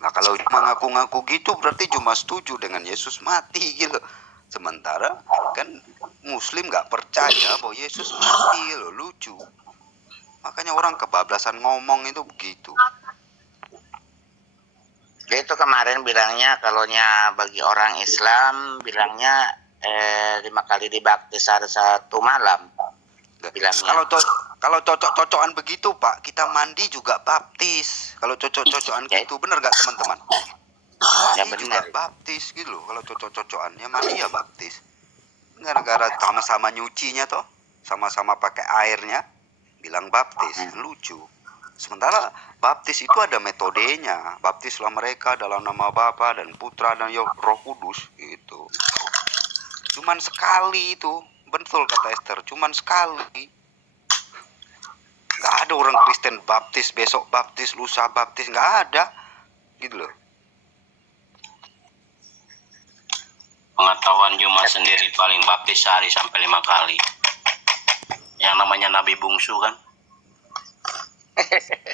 Nah kalau mengaku-ngaku gitu berarti cuma setuju dengan Yesus mati gitu. Sementara kan Muslim nggak percaya bahwa Yesus mati loh, lucu. Makanya orang kebablasan ngomong itu begitu. Dia itu kemarin bilangnya kalaunya bagi orang Islam bilangnya 5 kali dibaptis hari 1 malam. Bilangnya. Kalau cocok-cocokan begitu Pak, kita mandi juga baptis. Kalau cocok-cocokan gitu, bener nggak teman-teman? Ya Mandi benar. juga baptis gitu loh. Kalau cocok-cocokan ya mandi ya baptis. Gara-gara sama-sama nyucinya toh, sama-sama pakai airnya, bilang baptis, lucu. Sementara baptis itu ada metodenya. Baptislah mereka dalam nama Bapa dan Putra dan Roh Kudus gitu. Cuman sekali itu, betul kata Esther, cuman sekali. Nggak ada orang Kristen baptis, besok baptis, lusa baptis, nggak ada. Gitu loh. Pengetahuan Juma sendiri paling baptis sehari sampai 5 kali. Yang namanya Nabi Bungsu kan,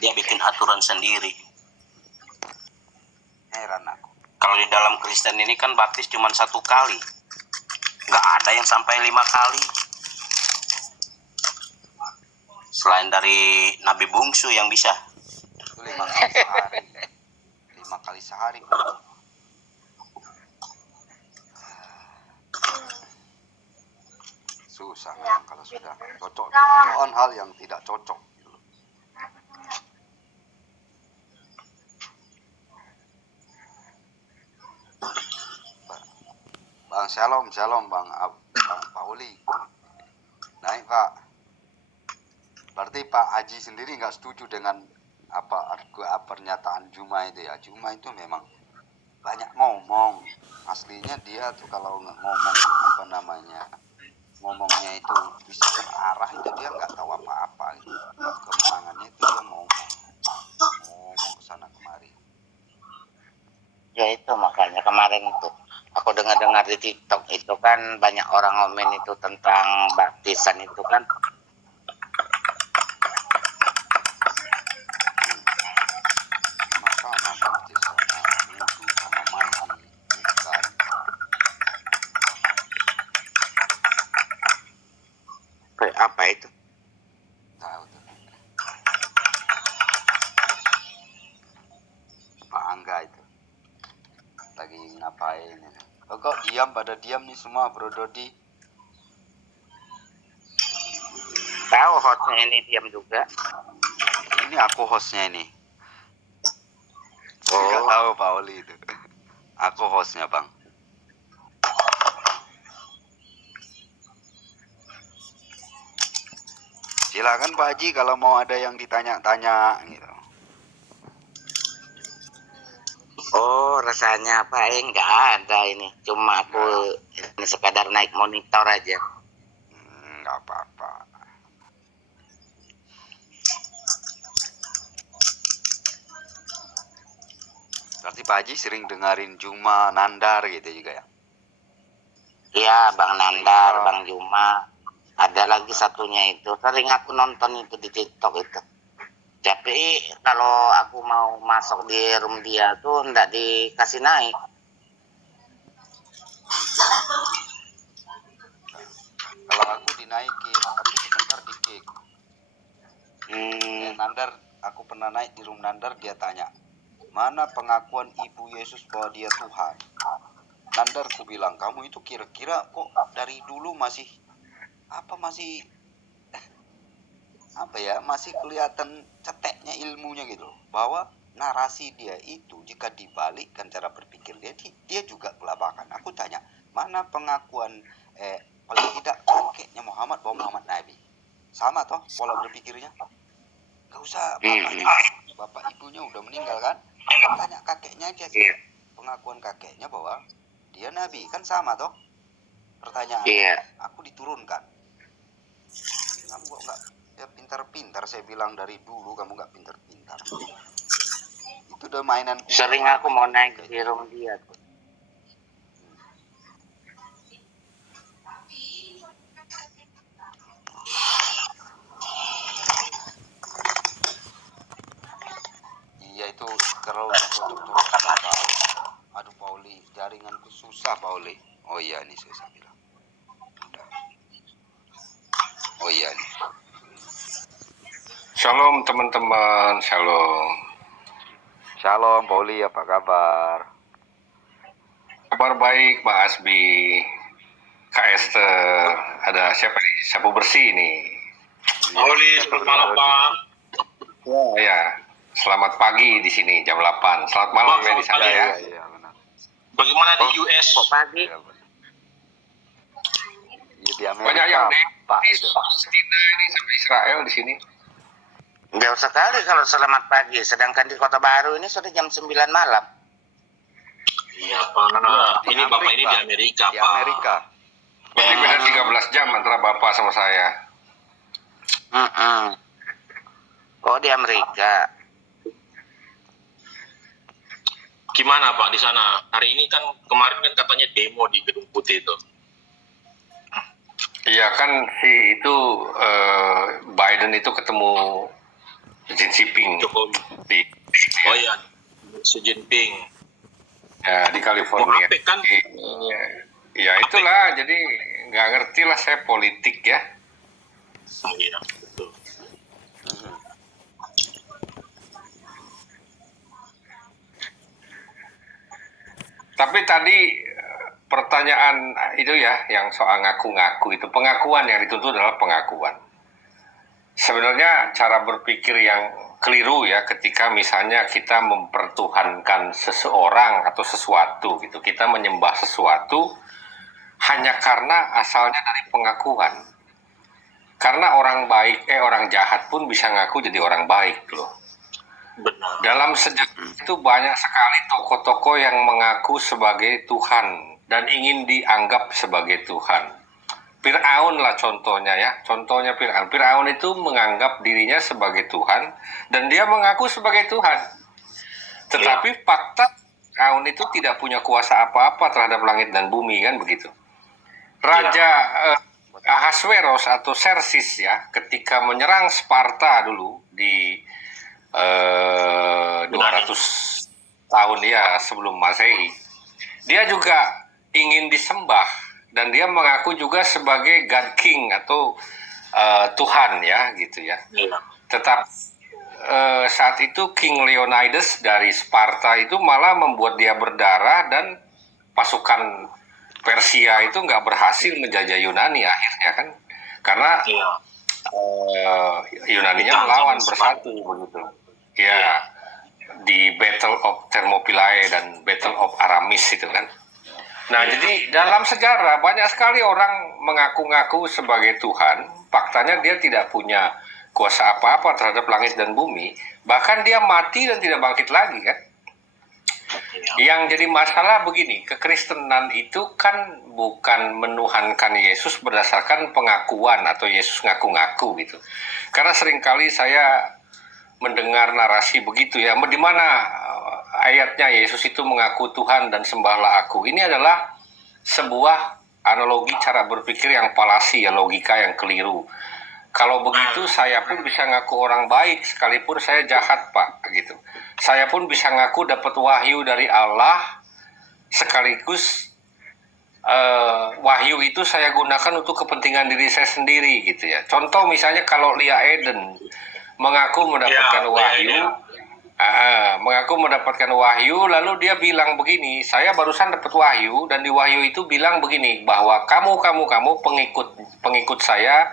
dia bikin aturan sendiri. Heran aku. Kalau di dalam Kristen ini kan baptis cuma 1 kali, nggak ada yang sampai 5 kali. Selain dari Nabi Bungsu yang bisa. 5 kali sehari. 5 kali sehari. Susah memang kalau sudah cocok-cocokan hal yang tidak cocok. Bang Shalom Bang Pauli. Naik Pak. Berarti Pak Haji sendiri nggak setuju dengan apa pernyataan Juma itu ya. Juma itu memang banyak ngomong. Aslinya dia tuh kalau ngomongnya itu bisa terarah itu dia nggak tahu apa-apa gitu. Kemenangannya itu dia ngomong kesana kemari. Ya itu makanya kemarin itu aku dengar di TikTok itu kan banyak orang ngomen itu tentang baptisan itu kan. Sama baptis sama wudhu sama mandi bukan. Apa itu? Tahu tuh. Pak Angga itu lagi ngapain itu? Oh, kok pada diam nih semua Bro Dodi? Tahu hostnya ini diam juga. Ini aku hostnya ini. Nggak tahu Pak Oli itu. Aku hostnya Bang. Silakan Pak Haji kalau mau ada yang ditanya-tanya gitu. Oh rasanya apa? Nggak ada ini. Cuma aku ini sekadar naik monitor aja. Nggak apa-apa. Berarti Pak Haji sering dengerin Juma Nandar gitu juga ya? Iya Bang Nandar, Bang Juma. Ada lagi satunya itu. Sering aku nonton itu di TikTok itu. Tapi kalau aku mau masuk di room dia tuh nggak dikasih naik. Kalau aku dinaikin, tapi sebentar di kick. Nandar, aku pernah naik di room Nandar, dia tanya, mana pengakuan Ibu Yesus bahwa dia Tuhan? Nandar, ku bilang, kamu itu kira-kira kok dari dulu masih masih kelihatan ceteknya ilmunya gitu, bahwa narasi dia itu jika dibalikkan cara berpikir dia juga kelabakan. Aku tanya, mana pengakuan paling tidak kakeknya Muhammad bahwa Muhammad Nabi? Sama toh pola berpikirnya. Gak usah bapak ibunya udah meninggal kan? Tanya kakeknya aja sih. Pengakuan kakeknya bahwa dia Nabi kan sama toh? Pertanyaannya, aku diturunkan. Kamu kok nggak pintar-pintar, saya bilang dari dulu kamu nggak pintar-pintar. Itu udah mainan kuda. Sering aku mau naik di room dia tuh. Iya itu kalau cocok makan lagi. Aduh Pauli, jaringanku susah Pauli. Oh iya nih susah bilang. Udah. Oh iya nih. Shalom teman-teman, shalom. Shalom Pauli, apa kabar? Kabar baik, Mbak Asbi, Kak Esther, ada siapa nih? Sapu bersih nih. Oli, selamat malam Pak. Ya, selamat pagi di sini jam 8. Selamat malam ya di sana ya. Iya benar. Bagaimana di US? Kok pagi? Iya benar. Iya di Amerika. Banyak yang Pak di itu. Palestina ini sampai Israel di sini. Jauh sekali kalau selamat pagi, sedangkan di Kota Baru ini sudah jam 9 malam. Iya Pak. Ini Bapak ini di Amerika Di Pak. Amerika. Berarti beda 13 jam antara Bapak sama saya. Oh, di Amerika. Gimana Pak di sana? Hari ini kan kemarin kan katanya demo di Gedung Putih itu. Iya kan Biden itu ketemu Xi Jinping Jokowi. di Oh iya, Xi Jinping. ya, di California. Apek kan? Ya itulah, jadi nggak ngerti lah saya politik ya. Iya, betul. Tapi tadi pertanyaan itu ya, yang soal ngaku-ngaku itu, pengakuan yang dituntut adalah pengakuan. Sebenarnya cara berpikir yang keliru ya, ketika misalnya kita mempertuhankan seseorang atau sesuatu gitu, kita menyembah sesuatu hanya karena asalnya dari pengakuan. Karena orang jahat pun bisa ngaku jadi orang baik loh. Benar. Dalam sejarah itu banyak sekali tokoh-tokoh yang mengaku sebagai Tuhan dan ingin dianggap sebagai Tuhan. Fir'aun lah contohnya ya, contohnya Fir'aun. Fir'aun itu menganggap dirinya sebagai Tuhan dan dia mengaku sebagai Tuhan. Tetapi fakta Fir'aun itu tidak punya kuasa apa-apa terhadap langit dan bumi kan begitu. Raja Ahasveros atau Xerxes ya, ketika menyerang Sparta dulu di 200 tahun ya sebelum Masehi, dia juga ingin disembah dan dia mengaku juga sebagai God King atau Tuhan ya gitu ya. Tetap saat itu King Leonidas dari Sparta itu malah membuat dia berdarah dan pasukan Persia itu nggak berhasil menjajah Yunani akhirnya kan, karena Yunaninya melawan bersatu begitu. Ya, di Battle of Thermopylae dan Battle of Aramis itu kan. Nah, jadi dalam sejarah banyak sekali orang mengaku-ngaku sebagai Tuhan, faktanya dia tidak punya kuasa apa-apa terhadap langit dan bumi, bahkan dia mati dan tidak bangkit lagi kan. Yang jadi masalah begini, kekristenan itu kan bukan menuhankan Yesus berdasarkan pengakuan atau Yesus ngaku-ngaku gitu. Karena seringkali saya mendengar narasi begitu ya, di mana ayatnya Yesus itu mengaku Tuhan dan sembahlah aku. Ini adalah sebuah analogi cara berpikir yang falasi ya, logika yang keliru. Kalau begitu saya pun bisa ngaku orang baik sekalipun saya jahat Pak gitu. Saya pun bisa ngaku dapat wahyu dari Allah sekaligus wahyu itu saya gunakan untuk kepentingan diri saya sendiri gitu ya. Contoh misalnya kalau Lia Eden mengaku mendapatkan wahyu, lalu dia bilang begini, saya barusan dapat wahyu dan di wahyu itu bilang begini, bahwa kamu pengikut saya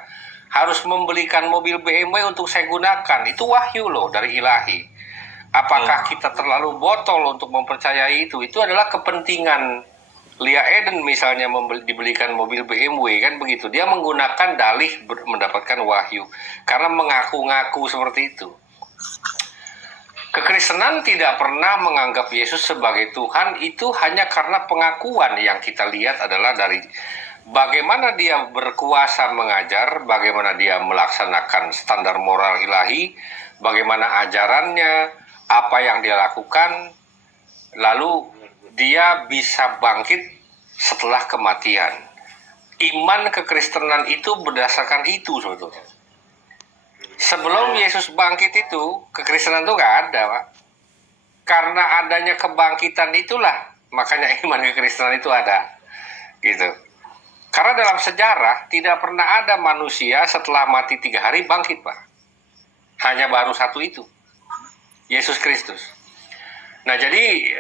harus membelikan mobil BMW untuk saya gunakan. Itu wahyu loh dari ilahi. Apakah kita terlalu botol untuk mempercayai itu? Itu adalah kepentingan Lia Eden misalnya dibelikan mobil BMW kan begitu. Dia menggunakan dalih mendapatkan wahyu karena mengaku-ngaku seperti itu. Kekristenan tidak pernah menganggap Yesus sebagai Tuhan, itu hanya karena pengakuan. Yang kita lihat adalah dari bagaimana dia berkuasa mengajar, bagaimana dia melaksanakan standar moral ilahi, bagaimana ajarannya, apa yang dia lakukan, lalu dia bisa bangkit setelah kematian. Iman kekristenan itu berdasarkan itu sebetulnya. Sebelum Yesus bangkit itu, kekristenan itu nggak ada, Pak. karena adanya kebangkitan itulah makanya iman kekristenan itu ada, gitu. Karena dalam sejarah tidak pernah ada manusia setelah mati 3 hari bangkit, Pak. Hanya baru satu itu, Yesus Kristus. Nah, jadi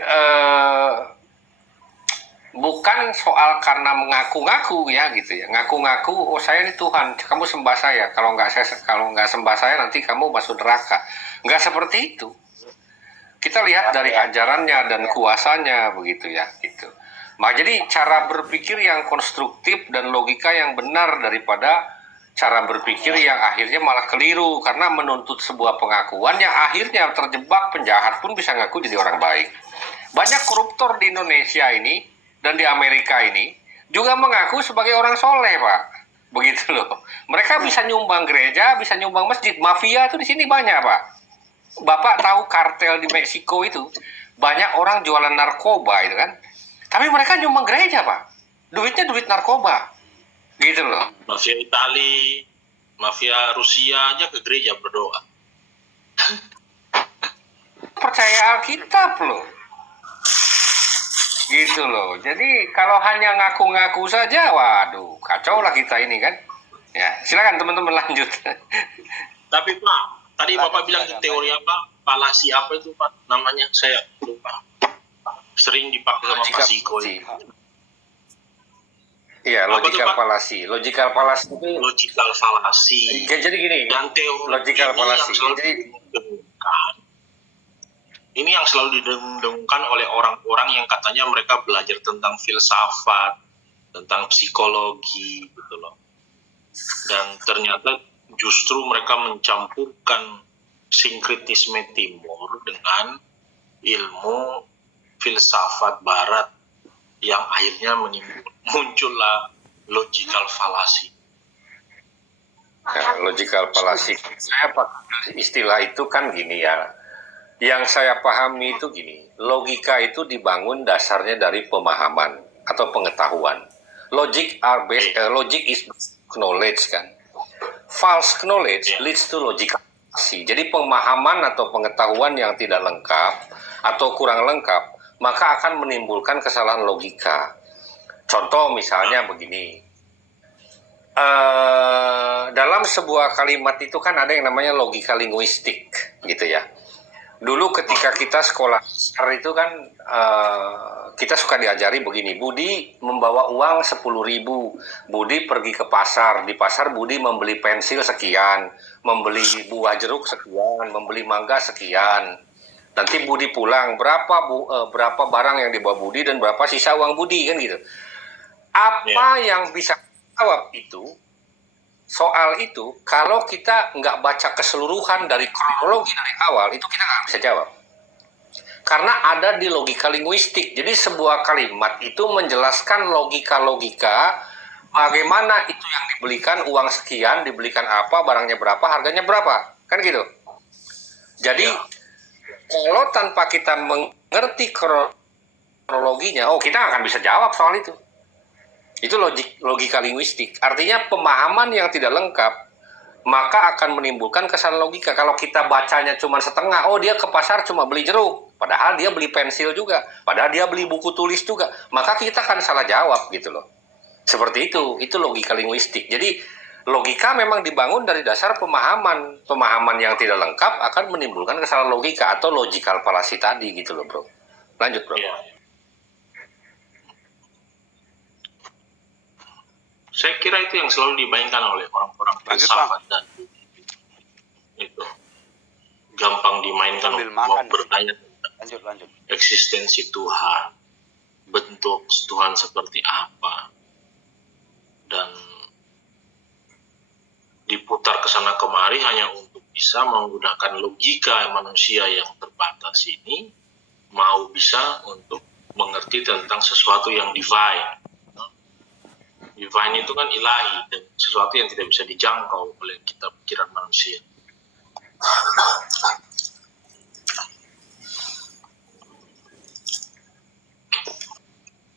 bukan soal karena mengaku-ngaku ya gitu ya, ngaku-ngaku oh saya ini Tuhan, kamu sembah saya, kalau nggak sembah saya nanti kamu masuk neraka. Nggak seperti itu. Kita lihat dari ajarannya dan kuasanya begitu ya gitu. Nah, jadi cara berpikir yang konstruktif dan logika yang benar daripada cara berpikir yang akhirnya malah keliru karena menuntut sebuah pengakuan yang akhirnya terjebak, penjahat pun bisa ngaku jadi orang baik. Banyak koruptor di Indonesia ini dan di Amerika ini juga mengaku sebagai orang soleh, Pak. Begitu loh. Mereka bisa nyumbang gereja, bisa nyumbang masjid. Mafia tuh di sini banyak, Pak. Bapak tahu kartel di Meksiko itu banyak orang jualan narkoba itu kan. Tapi mereka nyumbang gereja, Pak. Duitnya duit narkoba. Gitu loh. Mafia Itali, mafia Rusia aja ke gereja berdoa. Percaya Alkitab loh. Gitu loh. Jadi kalau hanya ngaku-ngaku saja, waduh, kacau lah kita ini kan. Ya, silakan teman-teman lanjut. Tapi Pak, tadi Bapak bilang teori apa? Falasi apa itu Pak? Namanya saya lupa. Sering dipakai sama Pak Siko. Iya, logical fallacy. Logical fallacy itu Logical fallacy. jadi gini. Dan teori Logical fallacy. Ini yang selalu didengungkan oleh orang-orang yang katanya mereka belajar tentang filsafat, tentang psikologi, gitu loh. Dan ternyata justru mereka mencampurkan sinkretisme timur dengan ilmu filsafat barat yang akhirnya muncullah logical fallacy. Ya, logical fallacy. Saya pakai istilah itu kan gini ya. Yang saya pahami itu gini, logika itu dibangun dasarnya dari pemahaman atau pengetahuan. Logic is knowledge kan. False knowledge leads to logical fallacy. Jadi pemahaman atau pengetahuan yang tidak lengkap atau kurang lengkap, maka akan menimbulkan kesalahan logika. Contoh misalnya begini, dalam sebuah kalimat itu kan ada yang namanya logika linguistik, gitu ya. Dulu ketika kita sekolah besar itu kan kita suka diajari begini, Budi membawa uang 10.000, Budi pergi ke pasar, di pasar Budi membeli pensil sekian, membeli buah jeruk sekian, membeli mangga sekian. Nanti Budi pulang, berapa barang yang dibawa Budi dan berapa sisa uang Budi kan gitu. Apa yang bisa jawab itu? Soal itu, kalau kita nggak baca keseluruhan dari kronologi dari awal, itu kita nggak bisa jawab. Karena ada di logika linguistik. Jadi sebuah kalimat itu menjelaskan logika-logika bagaimana itu yang dibelikan, uang sekian, dibelikan apa, barangnya berapa, harganya berapa. Kan gitu. Jadi, kalau tanpa kita mengerti kronologinya, kita nggak akan bisa jawab soal itu. Itu logika linguistik. Artinya pemahaman yang tidak lengkap, maka akan menimbulkan kesalahan logika. Kalau kita bacanya cuma setengah, dia ke pasar cuma beli jeruk, padahal dia beli pensil juga, padahal dia beli buku tulis juga, maka kita akan salah jawab gitu loh. Seperti itu logika linguistik. Jadi logika memang dibangun dari dasar pemahaman. Pemahaman yang tidak lengkap akan menimbulkan kesalahan logika atau logical fallacy tadi gitu loh, bro. Lanjut, bro. Saya kira itu yang selalu dimainkan oleh orang-orang filsafat dan itu gampang dimainkan untuk bertanya tentang eksistensi Tuhan, bentuk Tuhan seperti apa, dan diputar ke sana kemari hanya untuk bisa menggunakan logika manusia yang terbatas ini, mau bisa untuk mengerti tentang sesuatu yang divine. Divine itu kan ilahi dan sesuatu yang tidak bisa dijangkau oleh kita pikiran manusia.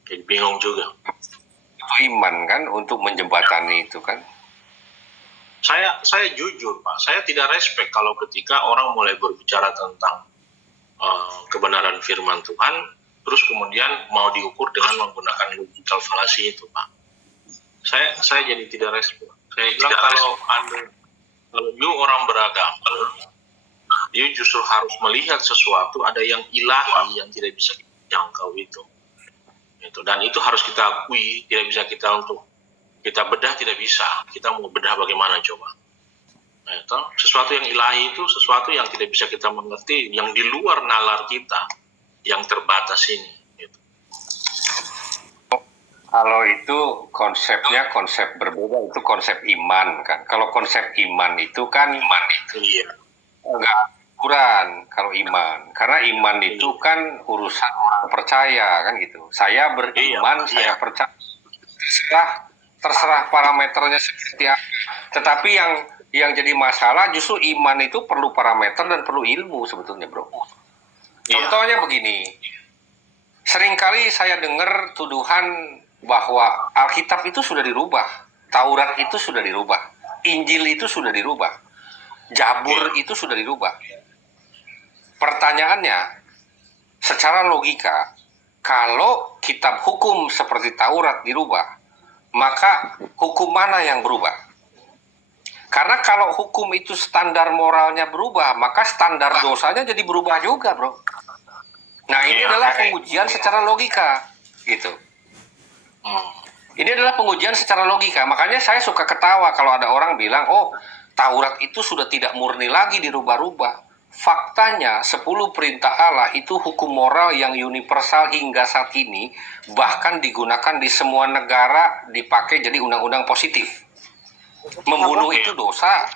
Kayak bingung juga. Itu iman kan untuk menjembatani itu kan. Saya jujur Pak, saya tidak respect kalau ketika orang mulai berbicara tentang kebenaran firman Tuhan, terus kemudian mau diukur dengan menggunakan logical fallacy itu, Pak. Saya jadi tidak respon. Saya bilang kalau you orang beragama, you justru harus melihat sesuatu ada yang ilahi yang tidak bisa dijangkau itu. Dan itu harus kita akui, tidak bisa kita untuk kita bedah, tidak bisa. Kita mau bedah bagaimana coba? Sesuatu yang ilahi itu sesuatu yang tidak bisa kita mengerti, yang di luar nalar kita, yang terbatas ini. Kalau itu konsepnya konsep berbeda, itu konsep iman kan. Kalau konsep iman itu kan enggak ukuran kalau iman. Karena iman itu kan urusan orang percaya kan gitu. Saya beriman, saya percaya. Terserah parameternya seperti apa. Tetapi yang jadi masalah justru iman itu perlu parameter dan perlu ilmu sebetulnya, bro. Contohnya begini. Seringkali saya dengar tuduhan bahwa Alkitab itu sudah dirubah, Taurat itu sudah dirubah, Injil itu sudah dirubah, Jabur itu sudah dirubah. Pertanyaannya, secara logika, kalau kitab hukum seperti Taurat dirubah, maka hukum mana yang berubah? Karena kalau hukum itu standar moralnya berubah, maka standar dosanya jadi berubah juga, bro. Nah, ini adalah pengujian secara logika, gitu. Ini adalah pengujian secara logika. Makanya saya suka ketawa kalau ada orang bilang, oh, Taurat itu sudah tidak murni lagi dirubah-rubah. Faktanya, 10 perintah Allah itu hukum moral yang universal hingga saat ini, bahkan digunakan di semua negara, dipakai jadi undang-undang positif. Membunuh itu dosa.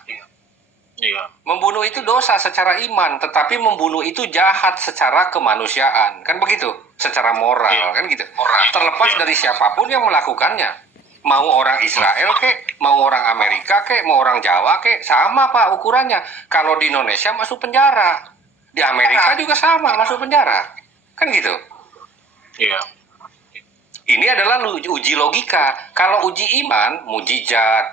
Membunuh itu dosa secara iman, tetapi membunuh itu jahat secara kemanusiaan, kan begitu, secara moral, kan gitu. Terlepas dari siapapun yang melakukannya, mau orang Israel kek, mau orang Amerika kek, mau orang Jawa kek, sama Pak ukurannya. Kalau di Indonesia masuk penjara, di Amerika juga sama masuk penjara, kan gitu. Ini adalah uji logika. Kalau uji iman, mujizat,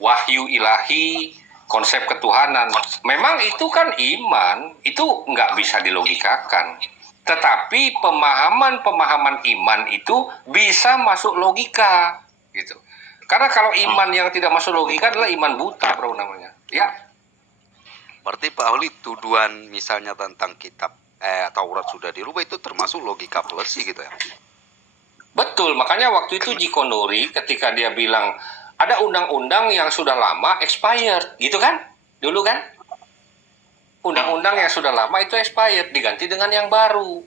wahyu ilahi, konsep ketuhanan, memang itu kan iman, itu nggak bisa dilogikakan. Tetapi pemahaman iman itu bisa masuk logika, gitu. Karena kalau iman yang tidak masuk logika adalah iman buta, bro, namanya. Ya. Berarti Pak Ahli, tuduhan misalnya tentang kitab Taurat sudah dirubah itu termasuk logika fallacy gitu ya? Betul, makanya waktu itu Jikonori ketika dia bilang ada undang-undang yang sudah lama expired, gitu kan? Dulu kan? Undang-undang yang sudah lama itu expired, diganti dengan yang baru.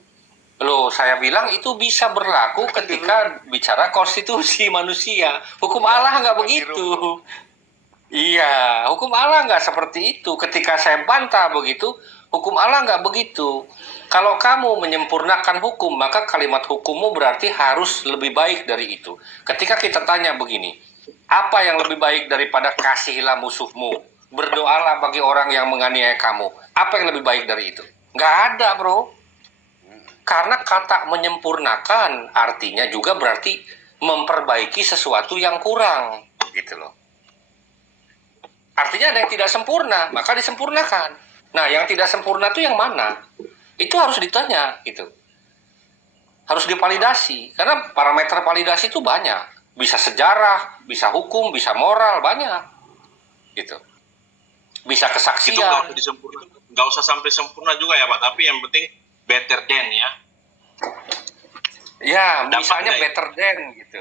Loh, saya bilang itu bisa berlaku ketika bicara konstitusi manusia. Hukum Allah nggak begitu. Iya, hukum Allah nggak seperti itu. Ketika saya bantah begitu, hukum Allah nggak begitu. Kalau kamu menyempurnakan hukum, maka kalimat hukummu berarti harus lebih baik dari itu. Ketika kita tanya begini, apa yang lebih baik daripada kasihilah musuhmu, berdoalah bagi orang yang menganiaya kamu, apa yang lebih baik dari itu? Nggak ada, bro. Karena kata menyempurnakan artinya juga berarti memperbaiki sesuatu yang kurang, gitu loh. Artinya ada yang tidak sempurna, maka disempurnakan. Nah, yang tidak sempurna itu yang mana? Itu harus ditanya, gitu. Harus divalidasi, karena parameter validasi itu banyak. Bisa sejarah, bisa hukum, bisa moral, banyak, gitu. Bisa kesaksian. Itu nggak usah sampai sempurna juga ya Pak, tapi yang penting better than ya. Ya, misalnya better than gitu.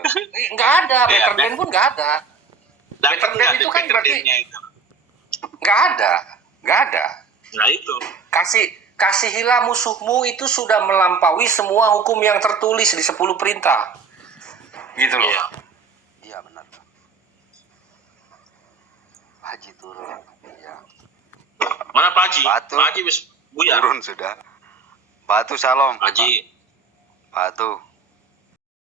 Nggak ada, better than pun nggak ada. Better than itu kan berarti nggak ada. Nah itu. Kasihilah musuhmu itu sudah melampaui semua hukum yang tertulis di 10 perintah. Gitu loh. Iya benar. Haji turun. Iya. Mana Pak Haji? Batu. Pak Haji wis buyar. Turun sudah. Batu Shalom. Haji. Batu.